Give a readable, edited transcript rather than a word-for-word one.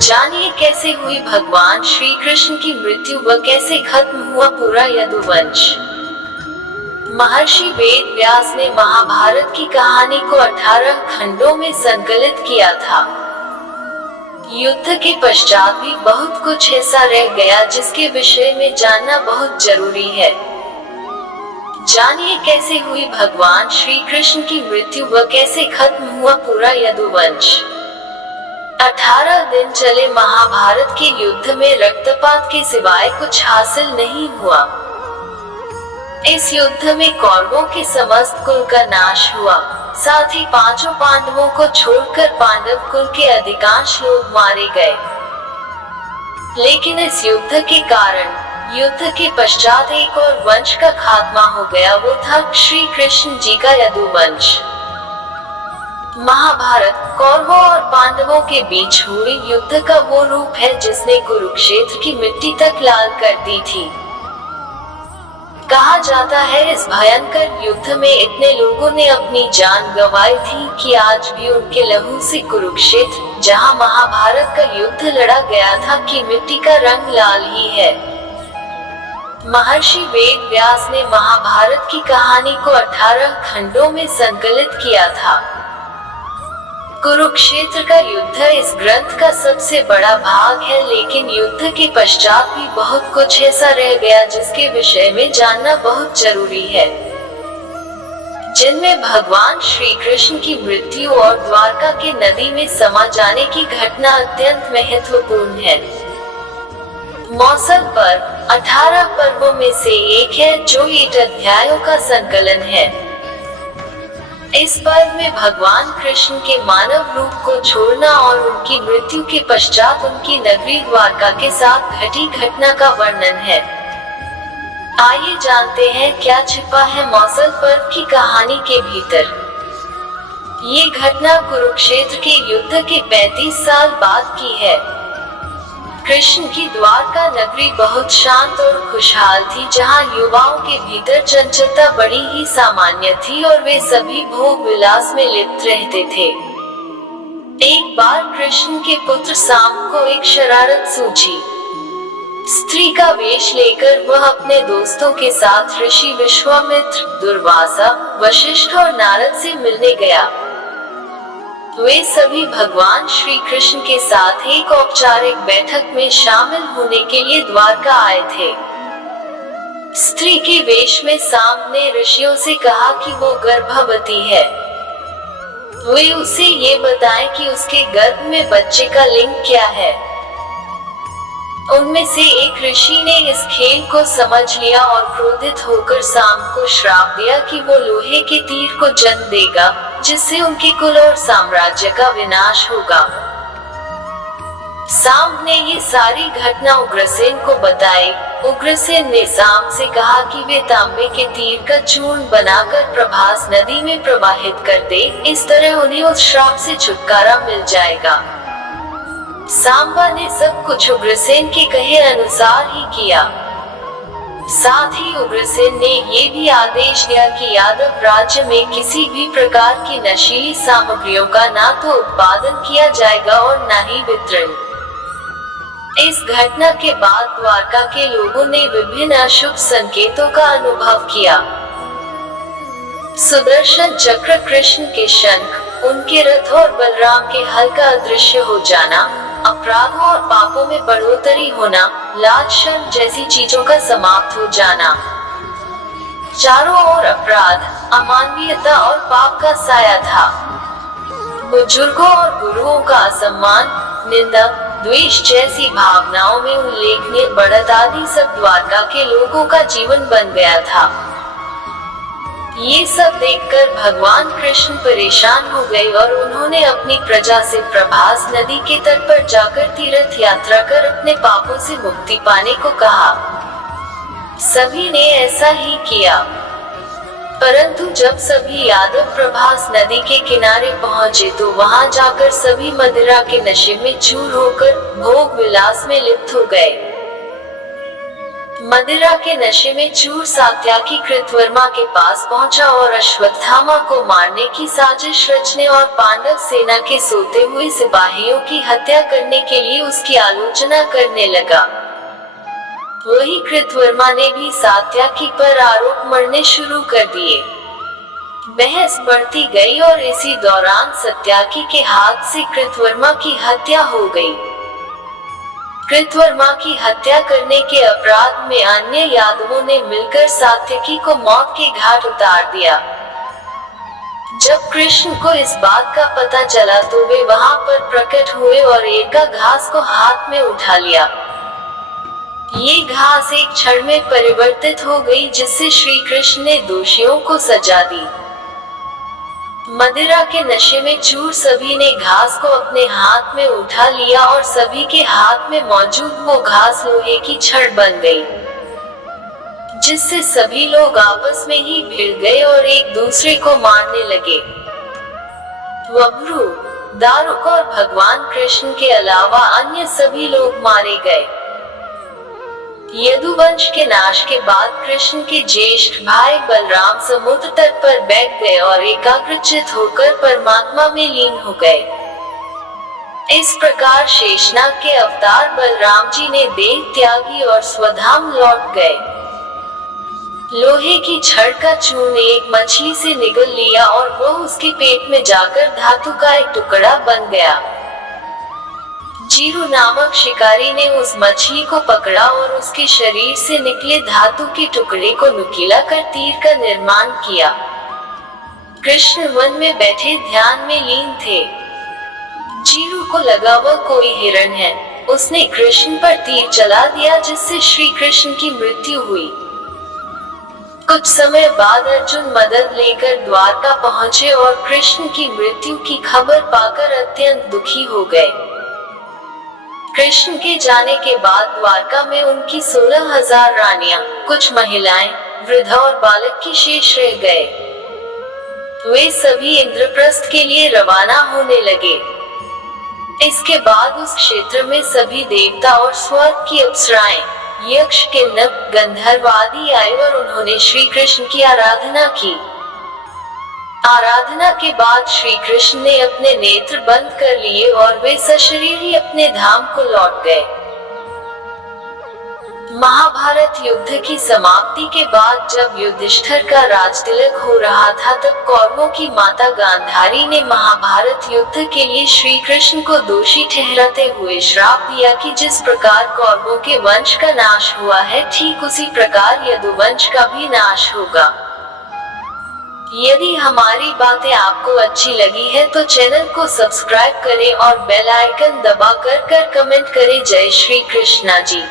जानिए कैसे हुई भगवान श्री कृष्ण की मृत्यु व कैसे खत्म हुआ पूरा यदुवंश। महर्षि वेद व्यास ने महाभारत की कहानी को 18 खंडों में संकलित किया था। युद्ध के पश्चात भी बहुत कुछ ऐसा रह गया जिसके विषय में जानना बहुत जरूरी है। जानिए कैसे हुई भगवान श्री कृष्ण की मृत्यु व कैसे खत्म हुआ पूरा यदुवंश। 18 दिन चले महाभारत के युद्ध में रक्तपात के सिवाय कुछ हासिल नहीं हुआ। इस युद्ध में कौरवों के समस्त कुल का नाश हुआ, साथ ही पांचों पांडवों को छोड़कर पांडव कुल के अधिकांश लोग मारे गए। लेकिन इस युद्ध के कारण युद्ध के पश्चात एक और वंश का खात्मा हो गया, वो था श्री कृष्ण जी का यदुवंश। महाभारत कौरवों और पांडवों के बीच हुए युद्ध का वो रूप है जिसने कुरुक्षेत्र की मिट्टी तक लाल कर दी थी। कहा जाता है इस भयंकर युद्ध में इतने लोगों ने अपनी जान गंवाई थी कि आज भी उनके लहू से कुरुक्षेत्र, जहां महाभारत का युद्ध लड़ा गया था, की मिट्टी का रंग लाल ही है। महर्षि वेद व्यास ने महाभारत की कहानी को 18 खंडों में संकलित किया था। कुरुक्षेत्र का युद्ध इस ग्रंथ का सबसे बड़ा भाग है, लेकिन युद्ध के पश्चात भी बहुत कुछ ऐसा रह गया जिसके विषय में जानना बहुत जरूरी है, जिनमें भगवान श्री कृष्ण की मृत्यु और द्वारका के नदी में समा जाने की घटना अत्यंत महत्वपूर्ण है। मौसल पर्व 18 पर्वों में से एक है जो 8 अध्यायों का संकलन है। इस पर्व में भगवान कृष्ण के मानव रूप को छोड़ना और उनकी मृत्यु के पश्चात उनकी नगरी द्वारका के साथ घटी घटना का वर्णन है। आइए जानते हैं क्या छिपा है मौसल पर्व की कहानी के भीतर। ये घटना कुरुक्षेत्र के युद्ध के 35 साल बाद की है। कृष्ण की द्वारका नगरी बहुत शांत और खुशहाल थी, जहां युवाओं के भीतर चंचलता बड़ी ही सामान्य थी और वे सभी भोग विलास में लिप्त रहते थे। एक बार कृष्ण के पुत्र साम को एक शरारत सूझी। स्त्री का वेश लेकर वह अपने दोस्तों के साथ ऋषि विश्वामित्र, दुर्वासा, वशिष्ठ और नारद से मिलने गया। वे सभी भगवान श्री कृष्ण के साथ एक औपचारिक बैठक में शामिल होने के लिए द्वारका आए थे। स्त्री के वेश में साम ने ऋषियों से कहा कि वो गर्भवती है। वे उसे ये बताएं कि उसके गर्भ में बच्चे का लिंग क्या है। उनमें से एक ऋषि ने इस खेल को समझ लिया और क्रोधित होकर साम को श्राप दिया कि वो लोहे के तीर को जन्म देगा, जिससे उनके कुल और साम्राज्य का विनाश होगा। साम ने ये सारी घटना उग्रसेन को बताई। उग्रसेन ने साम से कहा कि वे तांबे के तीर का चूर्ण बनाकर प्रभास नदी में प्रवाहित कर दे, इस तरह उन्हें उस श्राप से छुटकारा मिल जाएगा। सांबा ने सब कुछ उग्रसेन के कहे अनुसार ही किया। साथ ही उग्रसेन ने ये भी आदेश दिया कि यादव राज्य में किसी भी प्रकार की नशीली सामग्रियों का ना तो उत्पादन किया जाएगा और न ही वितरण। इस घटना के बाद द्वारका के लोगों ने विभिन्न अशुभ संकेतों का अनुभव किया। सुदर्शन चक्र, कृष्ण के शंख, उनके रथ और बलराम के हल का अदृश्य हो जाना, अपराधों और पापों में बढ़ोतरी होना, लाज शर्म जैसी चीजों का समाप्त हो जाना। चारों ओर अपराध, अमानवीयता और पाप का साया था। बुजुर्गों और गुरुओं का असम्मान, निंदा, द्वेष जैसी भावनाओं में उल्लेखनीय बढ़त आदि सब द्वारका के लोगों का जीवन बन गया था। ये सब देखकर भगवान कृष्ण परेशान हो गए और उन्होंने अपनी प्रजा से प्रभास नदी के तट पर जाकर तीर्थ यात्रा कर अपने पापों से मुक्ति पाने को कहा। सभी ने ऐसा ही किया, परंतु जब सभी यादव प्रभास नदी के किनारे पहुंचे तो वहां जाकर सभी मदिरा के नशे में चूर होकर भोग विलास में लिप्त हो गए। मदिरा के नशे में चूर सात्यकी कृतवर्मा के पास पहुंचा और अश्वत्थामा को मारने की साजिश रचने और पांडव सेना के सोते हुए सिपाहियों की हत्या करने के लिए उसकी आलोचना करने लगा। वही कृतवर्मा ने भी सात्यकी पर आरोप मढ़ने शुरू कर दिए। बहस बढ़ती गई और इसी दौरान सात्यकी के हाथ से कृतवर्मा की हत्या हो गई। कृतवर्मा की हत्या करने के अपराध में अन्य यादवों ने मिलकर सात्यकी को मौत के घाट उतार दिया। जब कृष्ण को इस बात का पता चला तो वे वहां पर प्रकट हुए और एक घास को हाथ में उठा लिया। ये घास एक क्षण में परिवर्तित हो गई, जिससे श्री कृष्ण ने दोषियों को सजा दी। मदिरा के नशे में चूर सभी ने घास को अपने हाथ में उठा लिया और सभी के हाथ में मौजूद वो घास लोहे की छड़ बन गई, जिससे सभी लोग आपस में ही भिड़ गए और एक दूसरे को मारने लगे। वब्रू, दारुक और भगवान कृष्ण के अलावा अन्य सभी लोग मारे गए। यदुवंश के नाश के बाद कृष्ण के ज्येष्ठ भाई बलराम समुद्र तट पर बैठ गए और एकाग्रचित होकर परमात्मा में लीन हो गए। इस प्रकार शेषनाग के अवतार बलराम जी ने देह त्यागी और स्वधाम लौट गए। लोहे की छड़ का चूर्ण एक मछली से निगल लिया और वह उसके पेट में जाकर धातु का एक टुकड़ा बन गया। जीरू नामक शिकारी ने उस मछली को पकड़ा और उसके शरीर से निकले धातु के टुकड़े को नुकीला कर तीर का निर्माण किया। कृष्ण वन में बैठे ध्यान में लीन थे। जीरू को लगा वह कोई हिरण है। उसने कृष्ण पर तीर चला दिया, जिससे श्री कृष्ण की मृत्यु हुई। कुछ समय बाद अर्जुन मदद लेकर द्वारका पहुंचे और कृष्ण की मृत्यु की खबर पाकर अत्यंत दुखी हो गए। कृष्ण के जाने के बाद द्वारका में उनकी 16,000 रानियां, कुछ महिलाएं, वृद्ध और बालक की शेष रह गए। वे सभी इंद्रप्रस्थ के लिए रवाना होने लगे। इसके बाद उस क्षेत्र में सभी देवता और स्वर्ग की अप्सराएं, यक्ष, किन्नर, गंधर्व आदि आए और उन्होंने श्री कृष्ण की आराधना की। आराधना के बाद श्री कृष्ण ने अपने नेत्र बंद कर लिए और वे सशरीर ही अपने धाम को लौट गए। महाभारत युद्ध की समाप्ति के बाद जब युधिष्ठिर का राजतिलक हो रहा था, तब कौरवों की माता गांधारी ने महाभारत युद्ध के लिए श्री कृष्ण को दोषी ठहराते हुए श्राप दिया कि जिस प्रकार कौरवों के वंश का नाश हुआ है, ठीक उसी प्रकार यदुवंश का भी नाश होगा। यदि हमारी बातें आपको अच्छी लगी है तो चैनल को सब्सक्राइब करें और बेल आइकन दबाकर कमेंट करें। जय श्री कृष्णा जी।